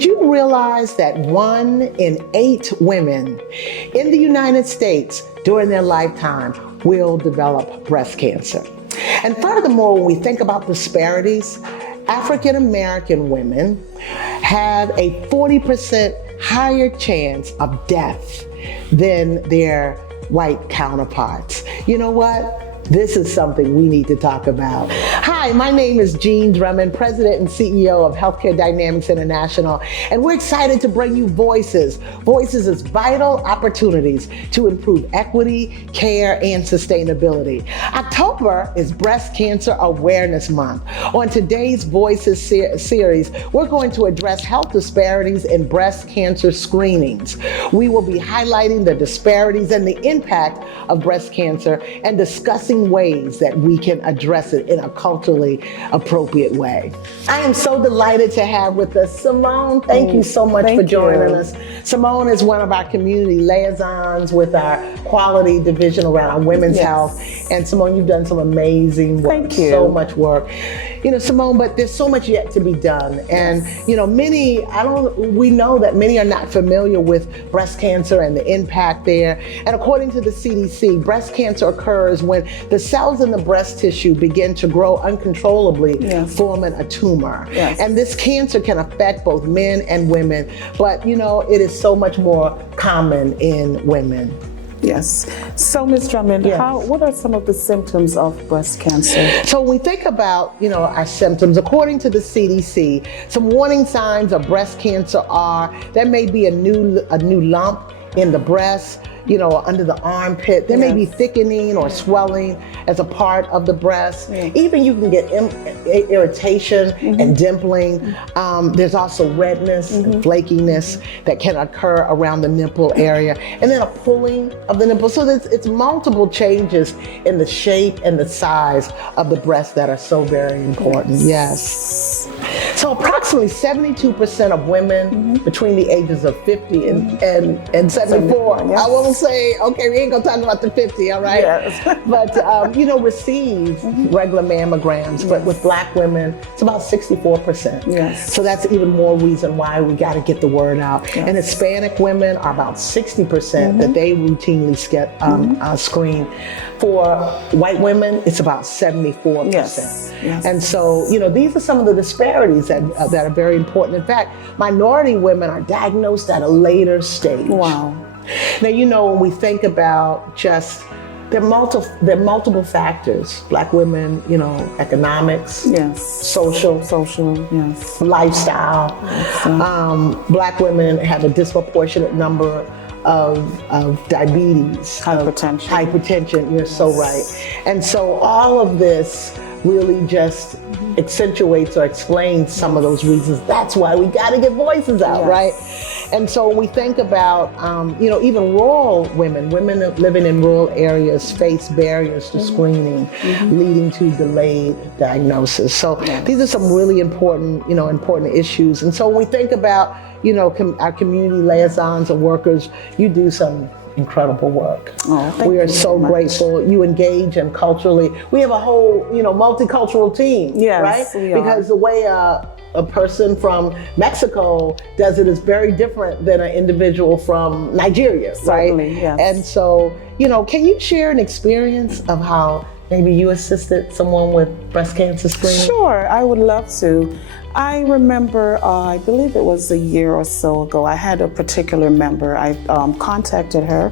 Did you realize that 1 in 8 women in the United States during their lifetime will develop breast cancer? And furthermore, when we think about disparities, African American women have a 40% higher chance of death than their white counterparts. You know what? This is something we need to talk about. Hi, my name is Jean Drummond, President and CEO of Healthcare Dynamics International, and we're excited to bring you Voices. Voices is vital opportunities to improve equity, care, and sustainability. October is Breast Cancer Awareness Month. On today's Voices series, we're going to address health disparities in breast cancer screenings. We will be highlighting the disparities and the impact of breast cancer and discussing ways that we can address it in a culturally appropriate way. I am so delighted to have with us Simone. Thank you so much for joining us. Simone is one of our community liaisons with our quality division around our women's health. And Simone, you've done some amazing work. Thank you. So much work. You know, Simone, but there's so much yet to be done. And, you know, we know that many are not familiar with breast cancer and the impact there. And according to the CDC, breast cancer occurs when the cells in the breast tissue begin to grow uncontrollably, forming a tumor. And this cancer can affect both men and women, but, you know, it is so much more common in women. Yes. So, Ms. Drummond, what are some of the symptoms of breast cancer? So when we think about, you know, our symptoms, according to the CDC, some warning signs of breast cancer are there may be a new lump in the breast, you know, under the armpit. There may be thickening or swelling as a part of the breast. Even you can get irritation and dimpling. There's also redness and flakiness that can occur around the nipple area. And then a pulling of the nipple. So it's multiple changes in the shape and the size of the breast that are so very important. Yes. So approximately 72% of women between the ages of 50 and 74, I won't say, okay, we ain't gonna talk about the 50, all right? But, you know, receive regular mammograms, but with Black women, it's about 64%. So that's even more reason why we gotta get the word out. And Hispanic women are about 60% that they routinely screen. For white women, it's about 74%. And so, you know, these are some of the disparities that are very important. In fact, minority women are diagnosed at a later stage. Wow. Now, you know, when we think about just, there are multiple factors. Black women, you know, economics, social, lifestyle. Black women have a disproportionate number of diabetes, hypertension. You're so right. And so all of this really just accentuates or explains some of those reasons. That's why we got to get voices out, right? And so when we think about, you know, even rural women living in rural areas face barriers to screening, leading to delayed diagnosis. So these are some really important, you know, important issues. And so when we think about, you know, our community liaisons and workers, you do some incredible work. We are so grateful. You engage and culturally. We have a whole, you know, multicultural team, right? Because the way a person from Mexico does it is very different than an individual from Nigeria, right? And so, you know, can you share an experience of how maybe you assisted someone with breast cancer screening? Sure, I would love to. I remember, I believe it was a year or so ago, I had a particular member. I contacted her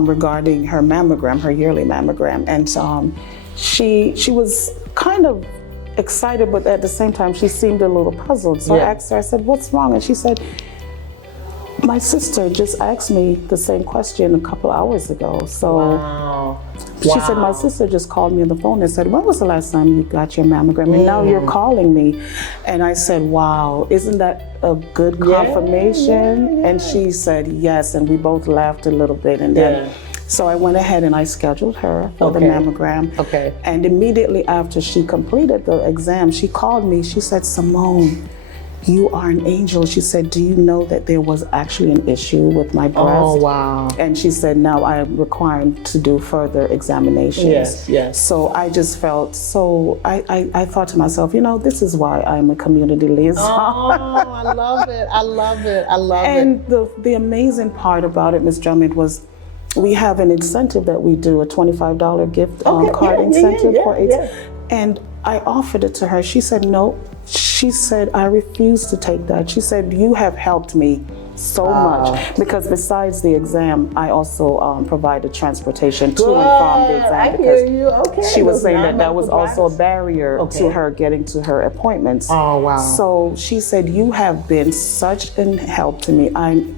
regarding her mammogram, her yearly mammogram. And she was kind of excited, but at the same time, she seemed a little puzzled. So I asked her, I said, what's wrong? And she said, my sister just asked me the same question a couple hours ago. So she said, my sister just called me on the phone and said, when was the last time you got your mammogram? And now you're calling me. And I said, wow, isn't that a good confirmation? And she said, yes. And we both laughed a little bit. And then, so I went ahead and I scheduled her for the mammogram. And immediately after she completed the exam, she called me. She said, Simone, "You are an angel." She said, "Do you know that there was actually an issue with my breast?" Oh, wow. And she said, "Now I am required to do further examinations." Yes, yes. So I just felt so, I thought to myself, this is why I'm a community liaison. Oh, I love it. I love it. I love it. And the amazing part about it, Ms. Drummond, was we have an incentive that we do, a $25 gift card incentive for AIDS. Yeah. And I offered it to her. She said, "No." She said, "I refuse to take that." She said, "You have helped me so much," because besides the exam, I also provided transportation to and from the exam. I because hear you. Okay. she was saying that non-medical was also a device. barrier Okay. to her getting to her appointments. Oh, wow. So she said, "You have been such a help to me.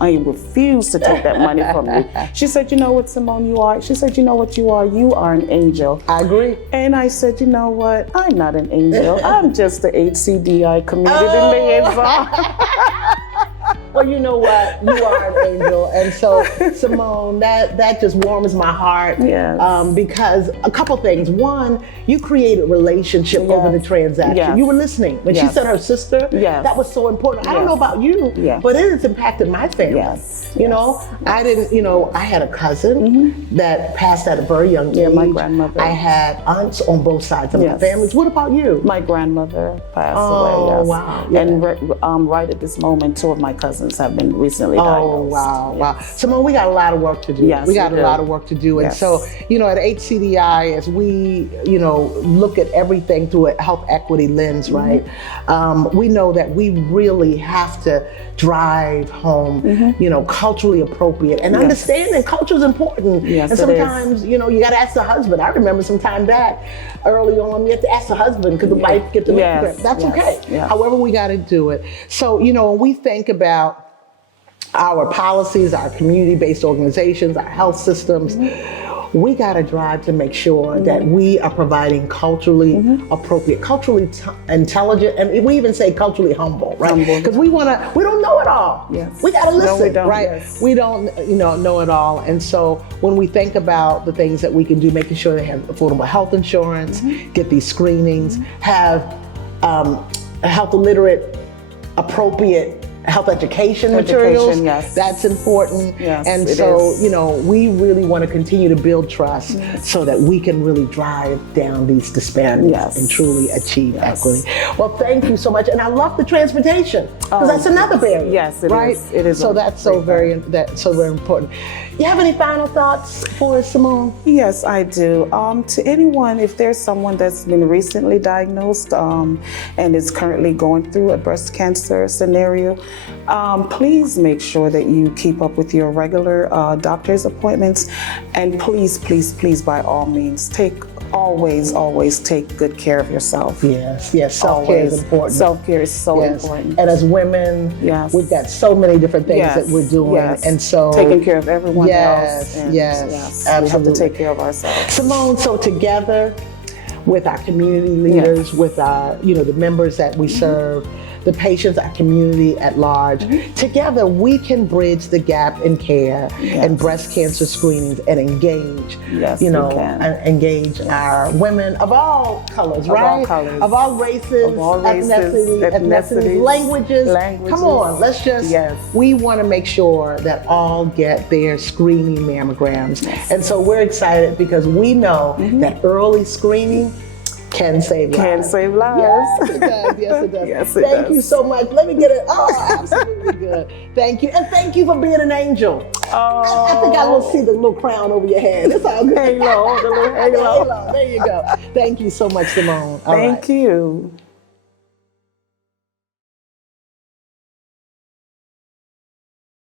I refuse to take that money from you." She said, "You know what, Simone, you are?" She said, "You know what you are? You are an angel." I agree. And I said, "You know what? I'm not an angel. I'm just the HCDI community liaison." Well, you know what? You are an angel. And so, Simone, that just warms my heart. Yes. Because a couple things. One, you created relationship over the transaction. Yes. You were listening. When she Yes. said her sister, Yes. that was so important. I don't know Yes. about you, Yes. but it has impacted my family. Yes. You know, I didn't, I had a cousin that passed at a very young age. Yeah, my grandmother. I had aunts on both sides of my Yes. families. What about you? My grandmother passed Oh, away. Yes. wow. Yeah. And right at this moment, 2 of my cousins have been recently diagnosed. Oh, wow. Simone, we got a lot of work to do. Yes, we got we a do. lot of work to do. And Yes. so, at HCDI, as we, look at everything through a health equity lens, right? We know that we really have to drive home, culturally appropriate and understanding culture is important. Yes, and it is. sometimes, you got to ask the husband. I remember some time back, early on, you have to ask the husband, could the wife get the mammogram? That's okay. Yes. However, we got to do it. So, when we think about our policies, our community-based organizations, our health systems, we got to drive to make sure that we are providing culturally appropriate, culturally intelligent, and we even say culturally humble, right? Because we don't know it all. Yes. We got to listen, No, we don't. right? Yes. We don't, know it all. And so when we think about the things that we can do, making sure they have affordable health insurance, get these screenings, have health illiterate, appropriate health education materials. Yes. That's important. Yes, and it so, is. we really want to continue to build trust so that we can really drive down these disparities and truly achieve equity. Well, thank you so much. And I love the transportation because that's another barrier. Yes, it right? is. It is. So that's so very important. You have any final thoughts for us, Simone? Yes, I do. To anyone, if there's someone that's been recently diagnosed and is currently going through a breast cancer scenario, please make sure that you keep up with your regular doctor's appointments, and please, by all means, always take good care of yourself. Yes, self-care is important. Self-care is so important. And as women, we've got so many different things that we're doing. And so taking care of everyone else. Yes, We have absolutely. to take care of ourselves. Simone, so together with our community leaders, with our, the members that we serve, the patients, our community at large, together we can bridge the gap in care and breast cancer screenings and engage, engage our women of all colors, right? All colors. Of all races, ethnicities, languages. Come on, let's just, we want to make sure that all get their screening mammograms. And so we're excited because we know that early screening can save lives. Can save lives. Yes, it does. Yes, it does. Yes, it Thank does. you so much. Let me get it. Oh, absolutely good. Thank you. And thank you for being an angel. I think I will see the little crown over your head. It's all good. Halo, the little halo. There you go. Thank you so much, Simone. All right. Thank you.